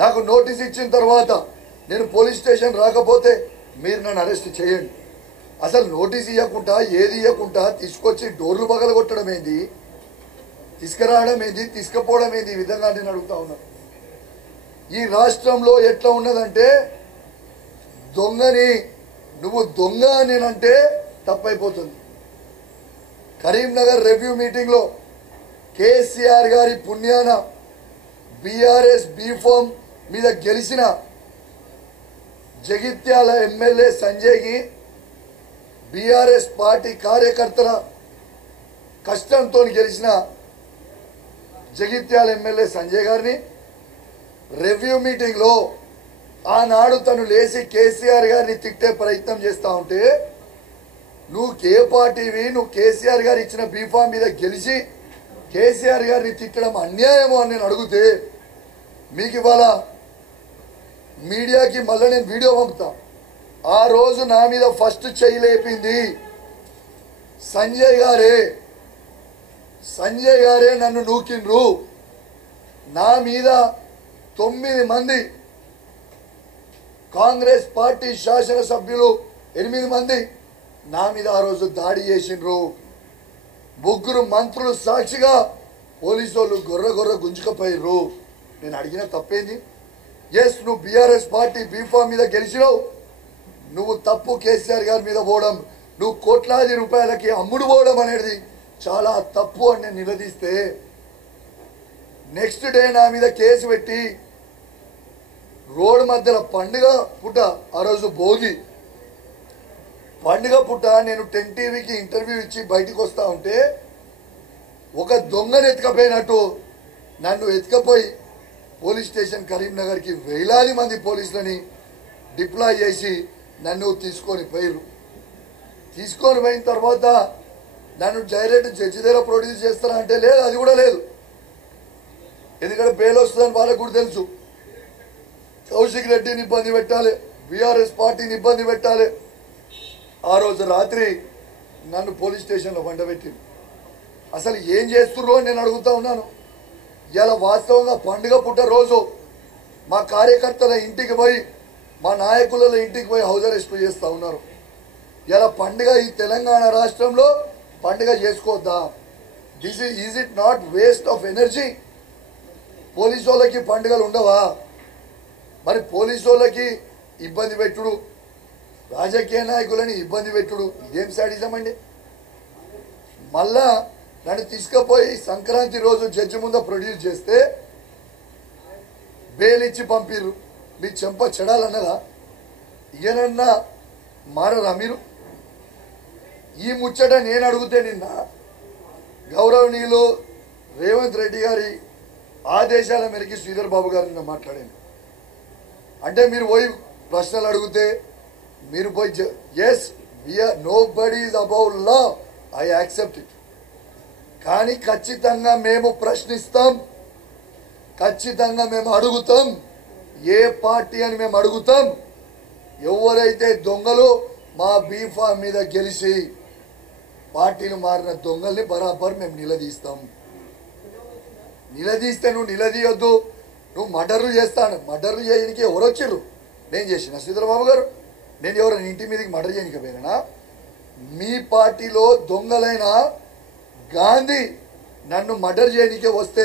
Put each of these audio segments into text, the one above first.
నాకు నోటీస్ ఇచ్చిన తర్వాత నేను పోలీస్ స్టేషన్ రాకపోతే మీరు నన్ను అరెస్ట్ చేయండి. అసలు నోటీస్ ఇవ్వకుండా ఏది ఇవ్వకుండా తీసుకొచ్చి డోర్లు పగలగొట్టడం ఏంది, తీసుకురావడం ఏంది, తీసుకుపోవడం ఏంది, ఈ విధంగా నేను అడుగుతా ఉన్నాను. ఈ రాష్ట్రంలో ఎట్లా ఉన్నదంటే దొంగని నువ్వు దొంగ నేనంటే తప్పైపోతుంది. కరీంనగర్ రివ్యూ మీటింగ్లో కేసీఆర్ గారి పుణ్యాన బీఆర్ఎస్ బీఫామ్ మీద గెలిచిన జగిత్యాల ఎమ్మెల్యే సంజయ్కి బీఆర్ఎస్ పార్టీ కార్యకర్తల కష్టంతో గెలిచిన జగిత్యాల ఎమ్మెల్యే సంజయ్ గారిని రివ్యూ మీటింగ్లో ఆనాడు తను లేచి కేసీఆర్ గారిని తిట్టే ప్రయత్నం చేస్తూ ఉంటే నువ్వు ఏ పార్టీవి, నువ్వు కేసీఆర్ గారు ఇచ్చిన బీఫామ్ మీద గెలిచి కేసీఆర్ గారిని తిట్టడం అన్యాయమో అని నేను అడిగితే మీకు ఇవాళ మీడియాకి మళ్ళీ నేను వీడియో పంపుతా. ఆ రోజు నా మీద ఫస్ట్ చెయ్యి లేపింది సంజయ్ గారే నన్ను నూకిండ్రు. నా మీద 9 మంది కాంగ్రెస్ పార్టీ శాసనసభ్యులు 8 మంది నా మీద ఆ రోజు దాడి చేసిండ్రు. 3 మంత్రులు సాక్షిగా పోలీసు వాళ్ళు గొర్రె గుంజుకపోయిర్రు. నేను అడిగిన తప్పేంది? ఎస్, నువ్వు బీఆర్ఎస్ పార్టీ బీఫామ్ మీద గెలిచినావు, నువ్వు తప్పు. కేసీఆర్ గారి మీద పోవడం, నువ్వు కోట్లాది రూపాయలకి అమ్ముడు పోవడం అనేది చాలా తప్పు అని నేను నిలదీస్తే నెక్స్ట్ డే నా మీద కేసు పెట్టి రోడ్డు మధ్యలో పండుగ పుట్ట, ఆ రోజు భోగి పండుగ పుట్ట, నేను 10 టీవీకి ఇంటర్వ్యూ ఇచ్చి బయటకు వస్తా ఉంటే ఒక దొంగను ఎత్తుకపోయినట్టు నన్ను ఎత్తుకపోయి పోలీస్ స్టేషన్ కరీంనగర్కి వేలాది మంది పోలీసులని డిప్లాయ్ చేసి నన్ను తీసుకొని పోయిరు. తీసుకొని పోయిన తర్వాత నన్ను డైరెక్ట్ జడ్జి దగ్గర ప్రొడ్యూస్ చేస్తారా అంటే లేదు, అది కూడా లేదు. ఎందుకంటే బెయిల్ వస్తుందని వాళ్ళకు కూడా తెలుసు. కౌశిక్ రెడ్డిని ఇబ్బంది పెట్టాలి, బీఆర్ఎస్ పార్టీని ఇబ్బంది పెట్టాలి. ఆ రోజు రాత్రి నన్ను పోలీస్ స్టేషన్లో వండబెట్టింది. అసలు ఏం చేస్తుర్రో అని నేను అడుగుతా ఉన్నాను. ఇలా వాస్తవంగా పండుగ పుట్ట రోజు మా కార్యకర్తల ఇంటికి పోయి, మా నాయకుల ఇంటికి పోయి హౌస్ అరెస్టులు చేస్తూ ఉన్నారు. ఇలా పండుగ ఈ తెలంగాణ రాష్ట్రంలో పండుగ చేసుకోవద్దా? Is it not waste of energy? Police వాళ్ళకి పండుగలు ఉండవా? మరి పోలీసు వాళ్ళకి ఇబ్బంది పెట్టుడు, రాజకీయ నాయకులని ఇబ్బంది పెట్టుడు ఇదేం సాడిజం అండి? మళ్ళా నన్ను తీసుకుపోయి సంక్రాంతి రోజు జడ్జి ముందు ప్రొడ్యూస్ చేస్తే బెయిల్ ఇచ్చి పంపిర్రు. మీ చెంప చెడాలన్నదా? ఇయనన్నా మారరా మీరు? ఈ ముచ్చట నేను అడిగితే నిన్న గౌరవనీయులు రేవంత్ రెడ్డి గారి ఆదేశాల మేరకు శ్రీధర్ బాబు గారు నిన్న మాట్లాడాను. అంటే మీరు పోయి ప్రశ్నలు అడిగితే మీరు పోయి as nobody is above law, I accept it. కానీ ఖచ్చితంగా మేము ప్రశ్నిస్తాం, ఖచ్చితంగా మేము అడుగుతాం. ఏ పార్టీ అని మేము అడుగుతాం. ఎవరైతే దొంగలు మా బీఫామ్ మీద గెలిచి పార్టీలు మారిన దొంగల్ని బరాబర్ మేము నిలదీస్తాం. నిలదీస్తే నువ్వు నిలదీయొద్దు, నువ్వు మర్డర్లు చేస్తాను. మర్డర్లు చేయడానికి ఎవరు వచ్చిర్రు? నేను చేసిన శ్రీధరబాబు గారు. నేను ఎవరైనా ఇంటి మీదకి మర్డర్ చేయడానికి పోయినా? మీ పార్టీలో దొంగలైన గాంధీ నన్ను మర్డర్ చేయడానికే వస్తే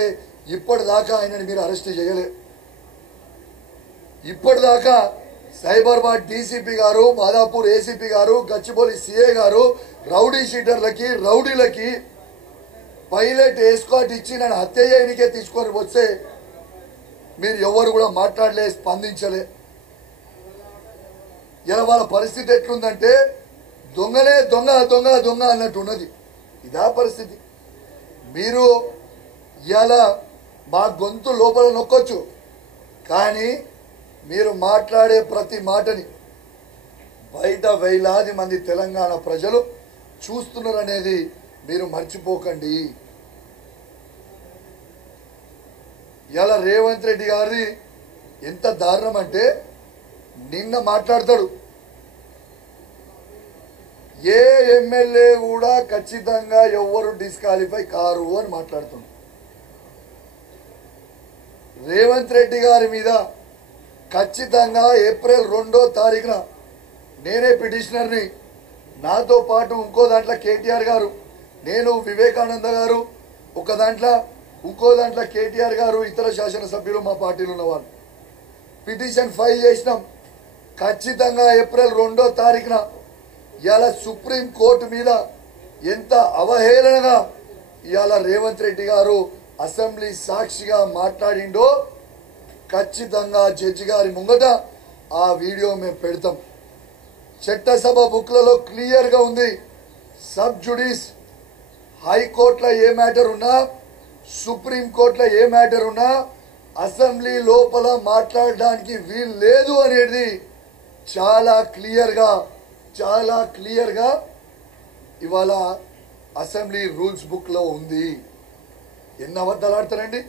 ఇప్పటిదాకా ఆయనని మీరు అరెస్ట్ చేయలే. ఇప్పటిదాకా సైబరాబాద్ డీసీపీ గారు, మాదాపూర్ ఏసీపీ గారు, గచ్చిబౌలి సిఐ గారు రౌడీ షీటర్లకి, రౌడీలకి పైలట్ ఎస్కాట్ ఇచ్చి నన్ను హత్య చేయడానికే తీసుకొని వస్తే మీరు ఎవరు కూడా మాట్లాడలే, స్పందించలే. ఇలా వాళ్ళ పరిస్థితి ఎట్లుందంటే దొంగనే దొంగ దొంగ దొంగ అన్నట్టు ఉన్నది. ఇదా పరిస్థితి. మీరు ఇలా మా గొంతు లోపల నొక్కొచ్చు, కానీ మీరు మాట్లాడే ప్రతి మాటని బయట వేలాది మంది తెలంగాణ ప్రజలు చూస్తున్నారు అనేది మీరు మర్చిపోకండి. ఇలా రేవంత్ రెడ్డి గారి ఎంత దారుణం అంటే నిన్న మాట్లాడతాడు, ఏ ఎమ్మెల్యే కూడా ఖచ్చితంగా ఎవరు డిస్క్వాలిఫై కారు అని మాట్లాడుతున్నాడు. రేవంత్ రెడ్డి గారి మీద ఖచ్చితంగా ఏప్రిల్ 2వ తారీఖున నేనే పిటిషనర్ని, నాతో పాటు ఇంకో దాంట్లో కేటీఆర్ గారు, నేను వివేకానంద గారు ఒక దాంట్లో, ఇంకో దాంట్లో కేటీఆర్ గారు, ఇతర శాసనసభ్యులు మా పార్టీలో ఉన్నవాళ్ళు పిటిషన్ ఫైల్ చేసినాం. ఖచ్చితంగా ఏప్రిల్ 2వ తారీఖున ఇవాళ సుప్రీంకోర్టు మీద ఎంత అవహేళనగా ఇవాళ రేవంత్ రెడ్డి గారు అసెంబ్లీ సాక్షిగా మాట్లాడిండో ఖచ్చితంగా జడ్జి గారి ముంగట ఆ వీడియో మేము పెడతాం. చట్టసభ బుక్లలో క్లియర్గా ఉంది. సబ్ జుడిస్ హైకోర్టులో ఏ మ్యాటర్ ఉన్నా, సుప్రీంకోర్టులో ఏ మ్యాటర్ ఉన్నా అసెంబ్లీ లోపల మాట్లాడడానికి వీలు లేదు అనేది చాలా క్లియర్గా ఇవాళ అసెంబ్లీ రూల్స్ బుక్లో ఉంది. ఎన్ని అబద్ధాలు ఆడతారండి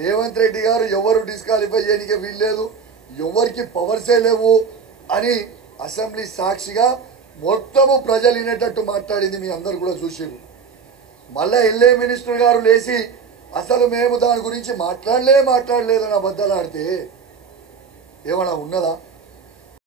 రేవంత్ రెడ్డి గారు? ఎవరు డిస్క్వాలిఫై చేయడానికి వీల్లేదు, ఎవరికి పవర్సే లేవు అని అసెంబ్లీ సాక్షిగా మొత్తము ప్రజలు వినేటట్టు మాట్లాడింది మీ అందరు కూడా చూసారు. మళ్ళా ఎల్ఏ మినిస్టర్ గారు లేచి అసలు మేము దాని గురించి మాట్లాడలేదని అబద్ధాలు ఆడితే ఏమైనా ఉన్నదా?